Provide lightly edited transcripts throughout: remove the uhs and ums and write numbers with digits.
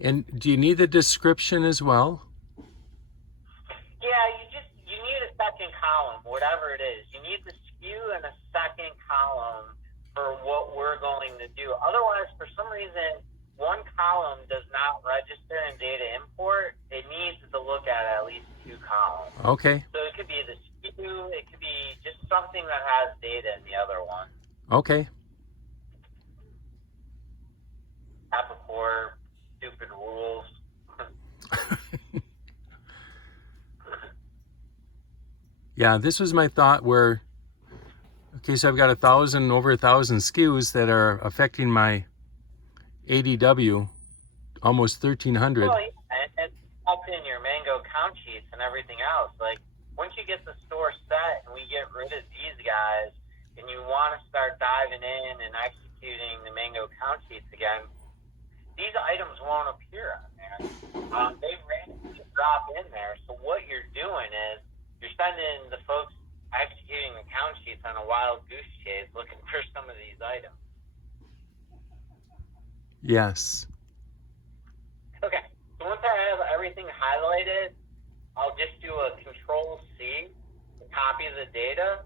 And do you need the description as well? Yeah, you need a second column, whatever it is. You need the SKU and a second column for what we're going to do. Otherwise, for some reason, one column does not register in data import. It needs to look at least two columns. Okay. So it could be the SKU, it could be just something that has data in the other one. Okay. Epicor, stupid rules. Yeah, this was my thought where, okay, so I've got over 1,000 SKUs that are affecting my ADW, almost 1,300. Well, yeah, and up in your Mango count sheets and everything else. Like, once you get the store set and we get rid of these guys and you want to start diving in and executing the Mango count sheets again, these items won't appear on there. They randomly drop in there. So what you're doing is you're sending the folks executing the count sheets on a wild goose chase looking for some of these items. Yes. Okay, so once I have everything highlighted, I'll just do a Control-C to copy the data.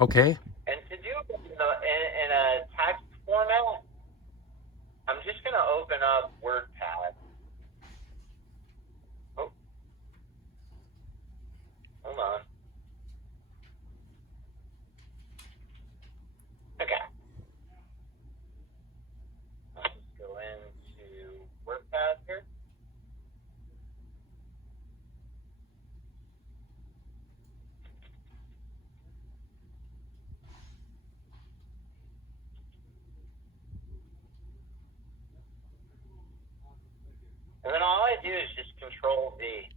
Okay. And to do it in a text format, I'm just going to open up WordPad. Oh, hold on. Okay. I'll just go into WordPad here. And then all I do is just Control-V.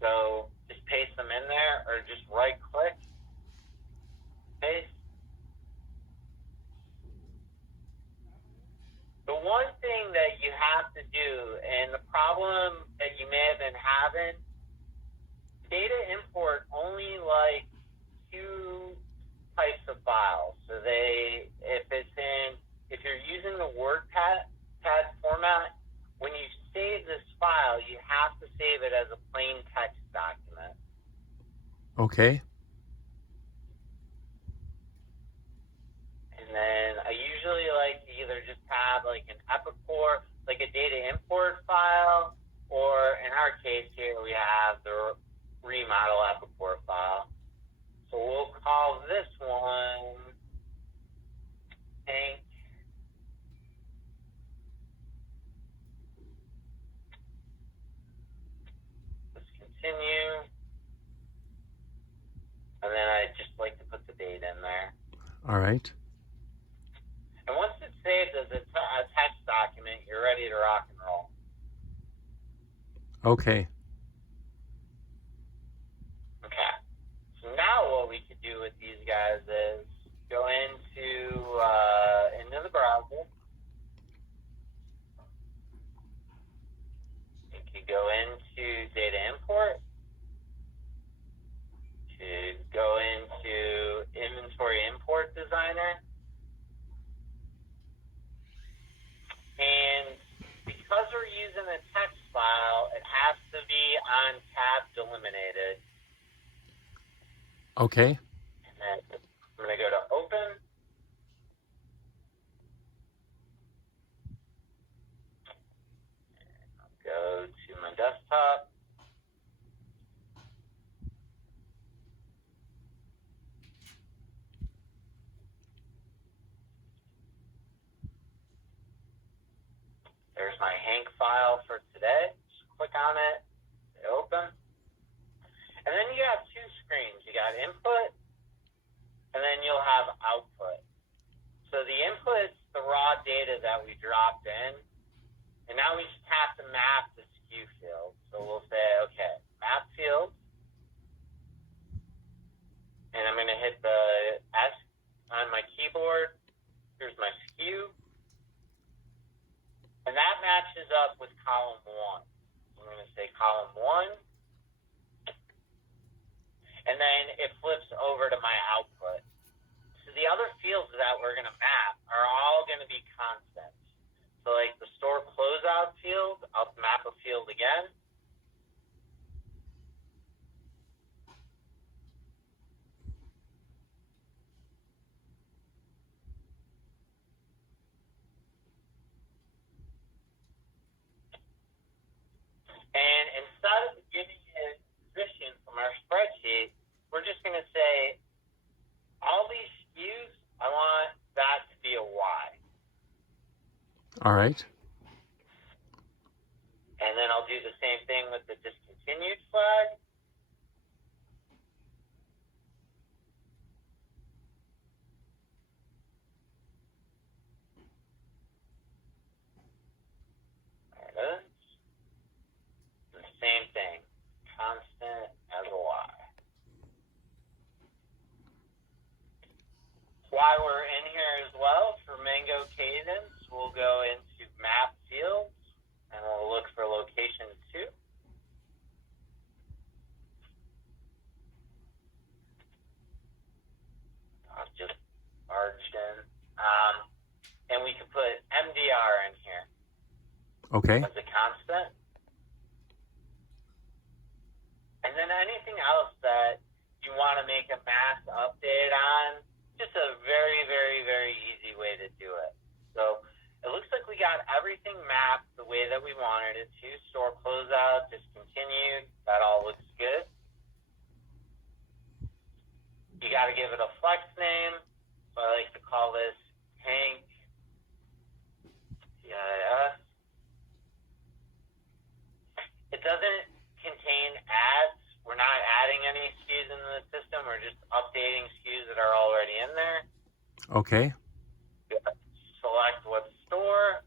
So just paste them in there or just right-click, paste. The one thing that you have to do, and the problem that you may have been having, data import only like two types of files. So if you're using the WordPad format, when you save this file, you have to save it as a plain text document. Okay. And then I usually like to either just have like an Epicor, like a data import file, or in our case here, we have the remodel Epicor file. So we'll call this one Hank. Let's continue. And then I just like to put the date in there. All right. And once it's saved as a text document, you're ready to rock and roll. Okay. Okay. So now what we could do with these guys is go into the browser. You could go into data import. To go into inventory import designer. And because we're using a text file, it has to be on tab delimited. Okay. And then I'm going to go to open. And I'll go to my desktop. There's my Hank file for today. Just click on it, hit open. And then you have two screens. You got input, and then you'll have output. So the input's the raw data that we dropped in, and now we just have to map the SKU field. So we'll say, okay, map field, and I'm going to hit the S on my keyboard. Here's my SKU. And that matches up with column 1. I'm going to say column 1. And then it flips over to my output. So the other fields that we're going to map are all going to be constants. So like the store closeout field, I'll map a field again. And instead of giving it position from our spreadsheet, we're just going to say, all these SKUs, I want that to be a Y. All right. And then I'll do the same thing with the discontinued flag. There it is. And the same thing, constant as a Y. While we're in here as well, for Mango Cadence, we'll go into map fields and we'll look for location 2. I've just barged in. And we can put MDR in here Okay. as a constant. And then anything else that you want to make a mass update on, just a very, very, very easy way to do it. So it looks like we got everything mapped the way that we wanted it to. Store closeout, discontinued, that all looks good. You got to give it a flex name. So I like to call this Hank CIS. It doesn't contain ads. We're not adding any SKUs into the system. We're just updating SKUs that are already in there. Okay. Select what store.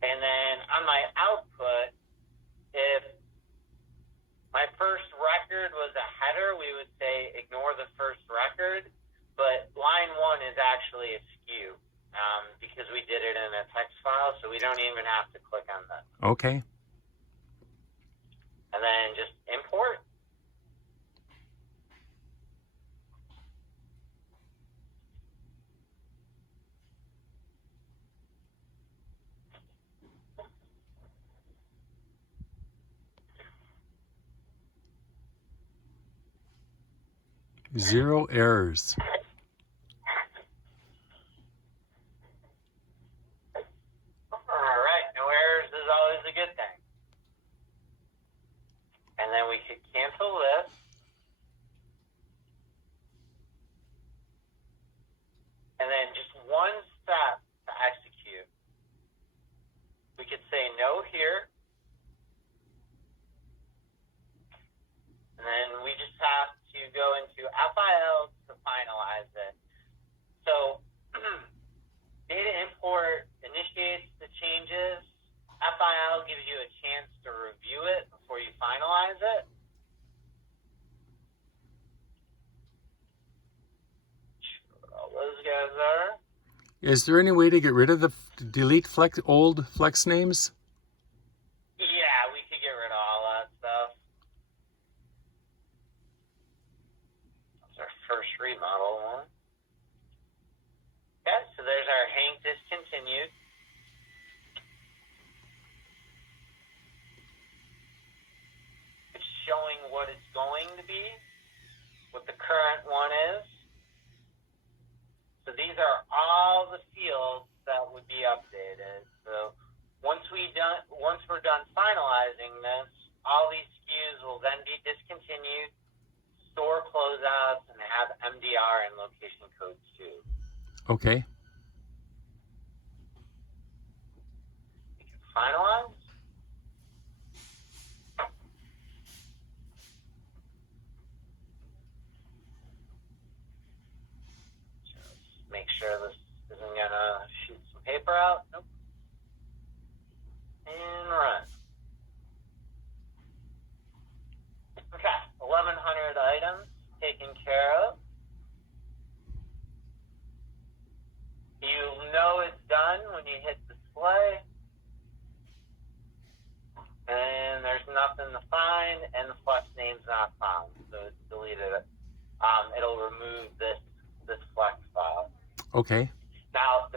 And then on my output, if my first record was a header, we would say ignore the first record. But line 1 is actually a SKU because we did it in a text file, so we don't even have to click on that. Okay. And then just import. Zero errors. All right, no errors is always a good thing. And then we could cancel this. And then just one step to execute. We could say no here. And then we just have to go into FIL to finalize it. So data import initiates the changes. FIL gives you a chance to review it before you finalize it. Sure what all those guys are. Is there any way to get rid of the delete old flex names? Yeah, we could get rid of all that stuff. That's our first remodel one. Okay, so there's our Hank discontinued. It's showing what it's going to be, what the current one is. So these are all the fields that would be updated. So once we're done finalizing this, all these SKUs will then be discontinued, store closeouts, and have MDR and location code 2. Okay. We can finalize. Just make sure this isn't gonna shoot some paper out. Nope. And run. Okay, 1,100 items taken care of. You know it's done when you hit display. And there's nothing to find, and the flex name's not found, so it's deleted it. It'll remove this flex file. Okay. Now,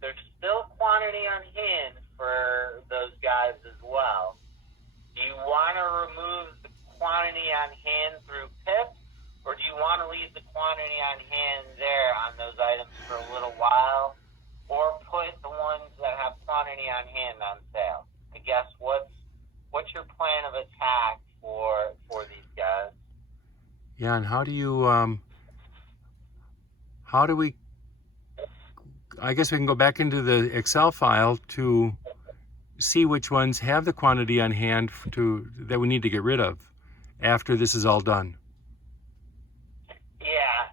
there's still quantity quantity on hand for those guys as well. Do you want to remove the quantity on hand through PIP, or do you want to leave the quantity on hand there on those items for a little while, or put the ones that have quantity on hand on sale? I guess what's your plan of attack for these guys? Yeah, and how do we, I guess we can go back into the Excel file to see which ones have the quantity on hand that we need to get rid of after this is all done. Yeah,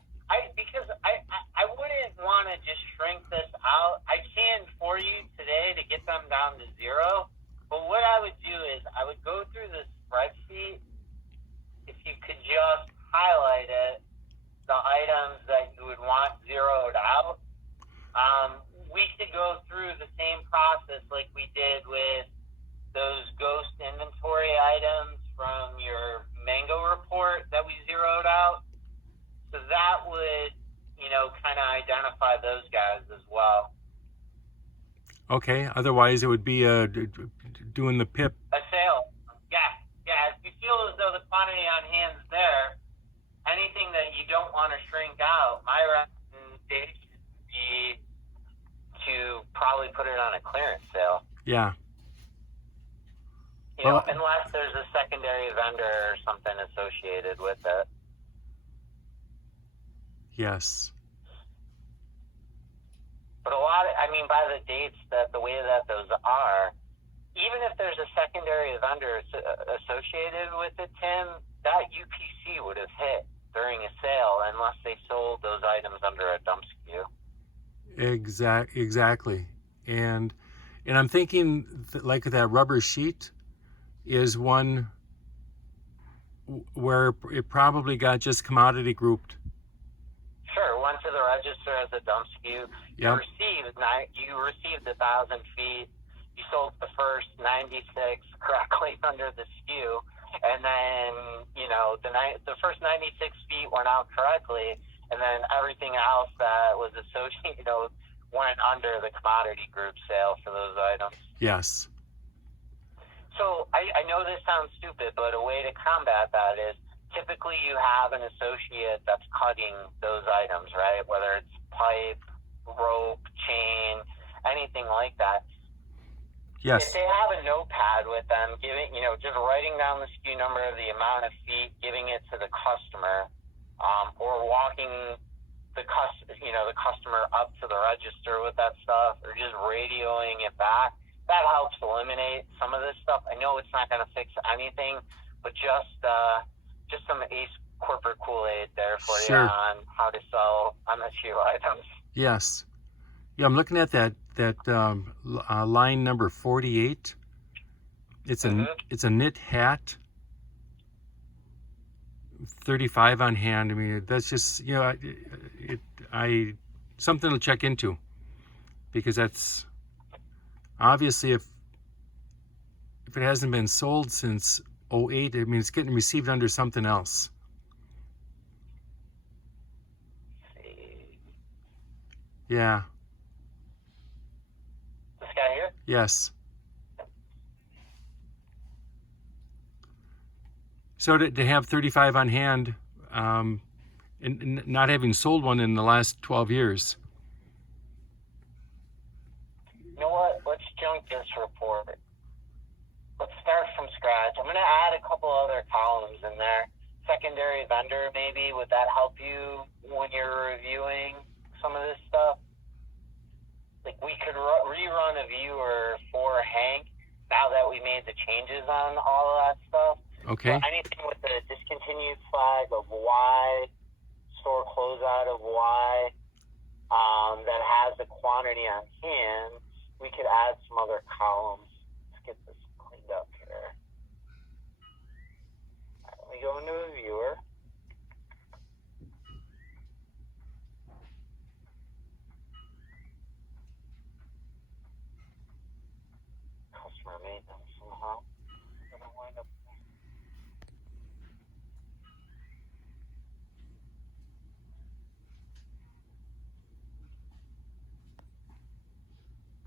because I wouldn't want to just shrink this out. I can for you today to get them down to zero, but what I would do is I would go through the spreadsheet. If you could just highlight it, the items that you would want zeroed out. We could go through the same process like we did with those ghost inventory items from your mango report that we zeroed out. So that would, kind of identify those guys as well. Okay, otherwise it would be doing the PIP. A sale. Yeah. If you feel as though the quantity on hand is there, anything that you don't want to shrink out, my recommendation would be to probably put it on a clearance sale. Yeah. Unless there's a secondary vendor or something associated with it. Yes. But by the dates the way that those are, even if there's a secondary vendor associated with it, Tim, that UPC would have hit during a sale unless they sold those items under a dump SKU. Exactly. And I'm thinking like that rubber sheet is one where it probably got just commodity grouped. Sure, went to the register as a dump SKU. Yep. You received 1,000 feet. You sold the first 96 correctly under the SKU, and then the first 96 feet went out correctly, and then everything else that was associated, went under the commodity group sale for those items. Yes. So I know this sounds stupid, but a way to combat that is typically you have an associate that's cutting those items, right? Whether it's pipe, rope, chain, anything like that. Yes. If they have a notepad with them, just writing down the SKU number, the amount of feet, giving it to the customer, or walking the customer up to the register with that stuff, or just radioing it back, that helps eliminate some of this stuff. I know it's not going to fix anything, but just some Ace corporate Kool-Aid there for Sure. you on how to sell MSU items. Yes. Yeah, I'm looking at that line number 48. It's a knit hat. 35 on hand. I mean, that's just something to check into, because that's obviously if it hasn't been sold since 08, I mean, it's getting received under something else. Yeah. This guy here? Yes. So to have 35 on hand, and not having sold one in the last 12 years. You know what? Let's junk this report. Let's start from scratch. I'm going to add a couple other columns in there. Secondary vendor, maybe. Would that help you when you're reviewing some of this stuff? Like, we could rerun a viewer for Hank now that we made the changes on all of that stuff. Okay. So anything with the discontinued flag of Y, store closeout of Y, that has the quantity on hand, we could add some other columns. Let's get this cleaned up here. All right, let me go into a viewer. Customer maintenance somehow.